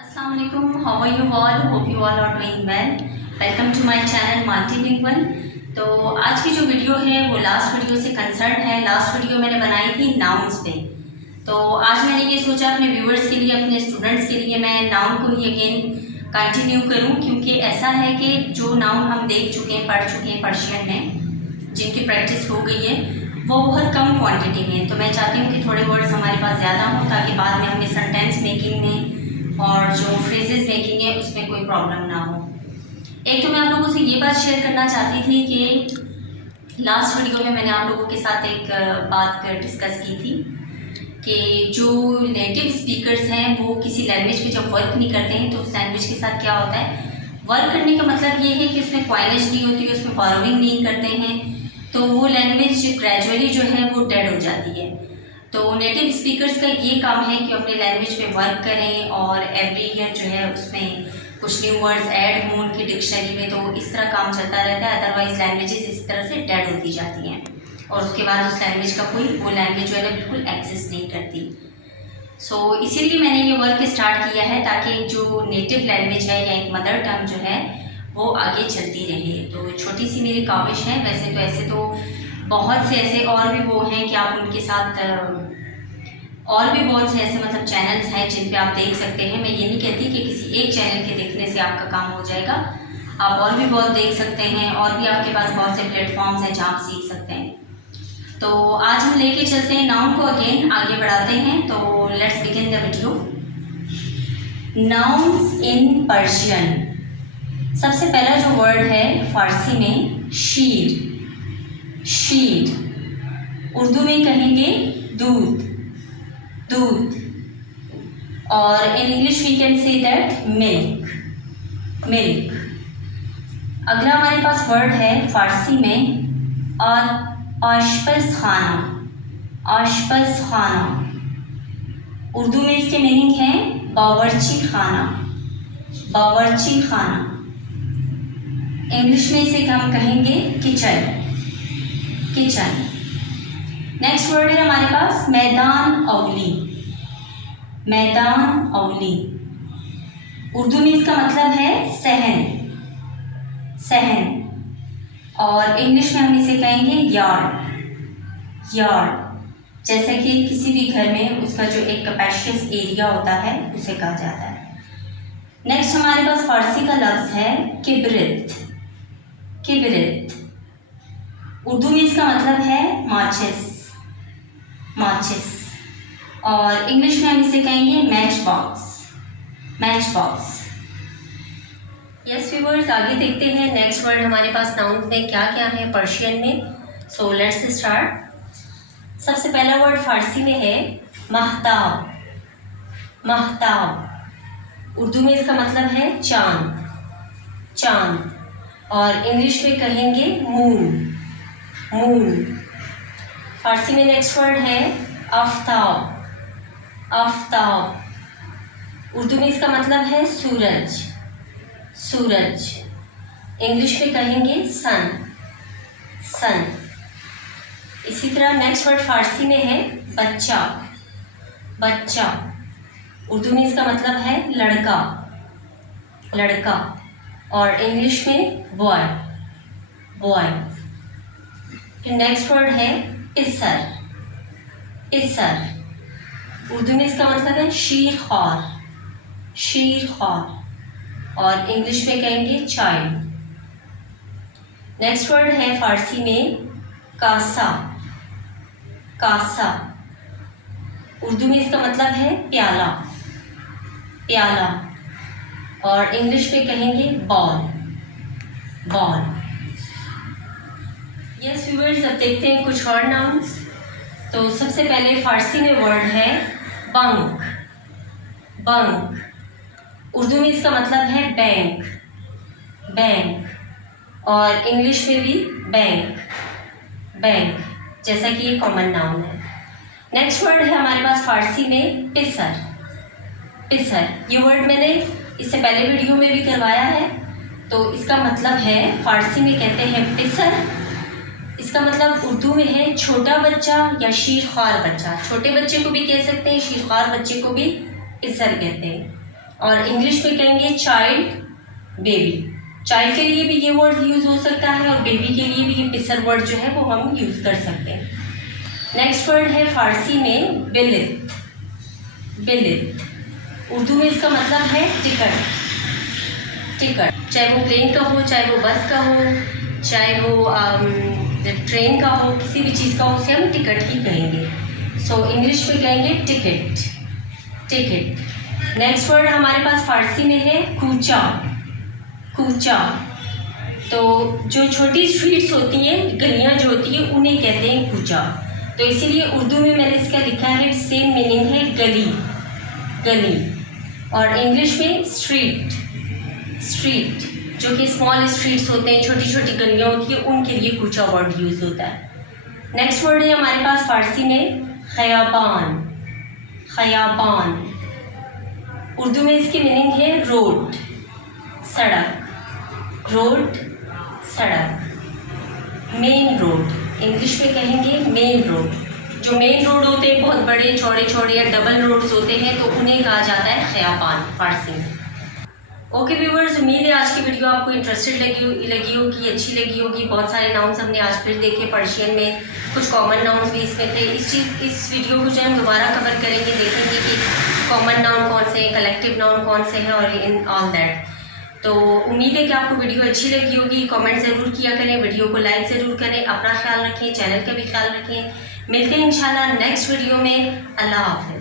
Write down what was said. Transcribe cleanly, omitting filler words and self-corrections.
Assalamu alaikum, how are you all? Hope you all are doing well. Welcome to my channel Multilingual। तो आज की जो video है वो लास्ट वीडियो से कंसर्न है। लास्ट वीडियो मैंने बनाई थी नाउन्स पे। तो आज मैंने ये सोचा अपने व्यूअर्स के लिए, अपने स्टूडेंट्स के लिए मैं नाउन को ही अगेन कंटिन्यू करूं, क्योंकि ऐसा है कि जो नाउन हम देख चुके हैं, पढ़ चुके हैं पर्शियन में, जिनकी प्रैक्टिस हो गई है, वो बहुत कम क्वांटिटी में। तो मैं चाहती हूँ कि थोड़े वर्ड्स हमारे पास ज़्यादा हों, ताकि बाद में हमें सेंटेंस मेकिंग में और जो फ्रेजेस मेकिंग है उसमें कोई प्रॉब्लम ना हो। एक तो मैं आप लोगों से ये बात शेयर करना चाहती थी कि लास्ट वीडियो में मैंने आप लोगों के साथ एक बात डिस्कस की थी कि जो नेटिव स्पीकर्स हैं वो किसी लैंग्वेज पे जब वर्क नहीं करते हैं तो उस लैंग्वेज के साथ क्या होता है, वर्क करने का मतलब ये है कि उसमें क्वाइनेज नहीं होती, उसमें बोरोइंग नहीं करते हैं, तो वो लैंग्वेज ग्रेजुअली जो है वो डेड हो जाती है। तो नेटिव स्पीकर्स का ये काम है कि अपने लैंग्वेज पे वर्क करें और एवरी ईयर जो है उसमें कुछ न्यू वर्ड्स ऐड हों उनकी डिक्शनरी में। तो इस तरह काम चलता रहता है, अदरवाइज लैंग्वेजेस इस तरह से डेड होती जाती हैं और उसके बाद उस लैंग्वेज का कोई वो लैंग्वेज जो है ना बिल्कुल एग्जिस्ट नहीं करती। सो इसीलिए मैंने ये वर्क स्टार्ट किया है ताकि जो नेटिव लैंग्वेज है या एक मदर टंग जो है वो आगे चलती रहे। तो छोटी सी मेरी काविश है। वैसे तो बहुत से ऐसे और भी वो हैं कि आप उनके साथ और भी बहुत से ऐसे मतलब चैनल्स हैं जिन पे आप देख सकते हैं। मैं ये नहीं कहती कि किसी एक चैनल के देखने से आपका काम हो जाएगा, आप और भी बहुत देख सकते हैं, और भी आपके पास बहुत से प्लेटफॉर्म्स हैं जहाँ आप सीख सकते हैं। तो आज हम लेके चलते हैं नाउन को, अगेन आगे बढ़ाते हैं। तो let's begin the video. Nouns in Persian. सबसे पहला जो वर्ड है फारसी में शीर। शीर उर्दू में कहेंगे दूध, दूध, और in English we can say that milk, milk. अगला हमारे पास वर्ड है फारसी में आशपज़ खाना, आशपज़ खाना। उर्दू में इसके मीनिंग है बावर्ची खाना, बावर्ची खाना। इंग्लिश में इसे हम कहेंगे किचन, किचन। नेक्स्ट वर्ड है हमारे पास मैदान अवली, मैदान अवली। उर्दू में इसका मतलब है सहन, सहन, और इंग्लिश में हम इसे कहेंगे यार्ड, यार्ड। जैसे कि किसी भी घर में उसका जो एक कैपेशियस एरिया होता है उसे कहा जाता है। नेक्स्ट हमारे पास फारसी का लफ्ज़ है किबरित, किबरित। उर्दू में इसका मतलब है माचिस, माचिस, और इंग्लिश में हम इसे कहेंगे match box, match box. Yes viewers, आगे देखते हैं नेक्स्ट वर्ड हमारे पास नाउन में क्या क्या है पर्शियन में। So let's start. सबसे पहला वर्ड फारसी में है महताब, महताब। उर्दू में इसका मतलब है चांद, चांद, और इंग्लिश में कहेंगे मून, मून। फारसी में नेक्स्ट वर्ड है आफ्ताब, आफ्ताब। उर्दू में इसका मतलब है सूरज, सूरज। इंग्लिश में कहेंगे सन, सन। इसी तरह नेक्स्ट वर्ड फारसी में है बच्चा, बच्चा। उर्दू में इसका मतलब है लड़का, लड़का, और इंग्लिश में बॉय, बॉय। नेक्स्ट वर्ड है इस्सर, इस्सर। उर्दू में इसका मतलब है शीर ख्वार, शीर ख्वार, और इंग्लिश में कहेंगे चाइल्ड। नेक्स्ट वर्ड है फारसी में कासा, कासा। उर्दू में इसका मतलब है प्याला, प्याला, और इंग्लिश में कहेंगे बॉल, बॉल। यस व्यूअर्स, अब देखते हैं कुछ और नाउन्स। तो सबसे पहले फारसी में वर्ड है बंक, बंक। उर्दू में इसका मतलब है बैंक, बैंक, और इंग्लिश में भी बैंक, बैंक, जैसा कि ये कॉमन नाउन है। नेक्स्ट वर्ड है हमारे पास फारसी में पिसर, पिसर। ये वर्ड मैंने इससे पहले वीडियो में भी करवाया है। तो इसका मतलब है फारसी में कहते हैं पिसर, इसका मतलब उर्दू में है छोटा बच्चा या शीरख्वार बच्चा। छोटे बच्चे को भी कह सकते हैं, शीरख्वार बच्चे को भी पिसर कहते हैं। और इंग्लिश में कहेंगे चाइल्ड, बेबी। चाइल्ड के लिए भी ये वर्ड यूज़ हो सकता है और बेबी के लिए भी ये पिसर वर्ड जो है वो हम यूज़ कर सकते हैं। नेक्स्ट वर्ड है फारसी में बिलित। बिलित उर्दू में इसका मतलब है टिकट। टिकट, चाहे वो प्लेन का हो, चाहे वो बस का हो, चाहे वो ट्रेन का हो, किसी भी चीज़ का हो, उसे हम टिकट ही कहेंगे। सो इंग्लिश में कहेंगे टिकट। टिकट। नेक्स्ट वर्ड हमारे पास फारसी में है कूचा। कूचा, तो जो छोटी स्ट्रीट्स होती हैं, गलियां जो होती हैं, उन्हें कहते हैं कूचा। तो इसीलिए उर्दू में मैंने इसका लिखा है, सेम मीनिंग है गली। गली। और इंग्लिश में स्ट्रीट। स्ट्रीट, जो कि स्मॉल स्ट्रीट्स होते हैं, छोटी छोटी गलियां होती हैं, उनके लिए कूचा वर्ड यूज़ होता है। नेक्स्ट वर्ड है हमारे पास फारसी में खयाबान। खयाबान, उर्दू में इसकी मीनिंग है रोड, सड़क। रोड, सड़क। मेन रोड, इंग्लिश में कहेंगे मेन रोड। जो मेन रोड होते हैं, बहुत बड़े चौड़े चौड़े या डबल रोड्स होते हैं, तो उन्हें कहा जाता है खयाबान फारसी में। ओके व्यूवर्स, उम्मीद है आज की वीडियो आपको इंटरेस्टेड लगी होगी, अच्छी लगी होगी। बहुत सारे नाउन्स हमने आज फिर देखे पर्शियन में, कुछ कॉमन नाउन्स भी इसमें थे। इस वीडियो को जो हम दोबारा कवर करेंगे, देखेंगे कि कॉमन नाउन कौन से हैं, कलेक्टिव नाउन कौन से हैं और इन ऑल दैट। तो उम्मीद है कि आपको वीडियो अच्छी लगी होगी। कमेंट ज़रूर किया करें, वीडियो को लाइक ज़रूर करें, अपना ख्याल रखें, चैनल का भी ख्याल रखें। मिलते हैं इंशाल्लाह नेक्स्ट वीडियो में। अल्लाह हाफ़िज़।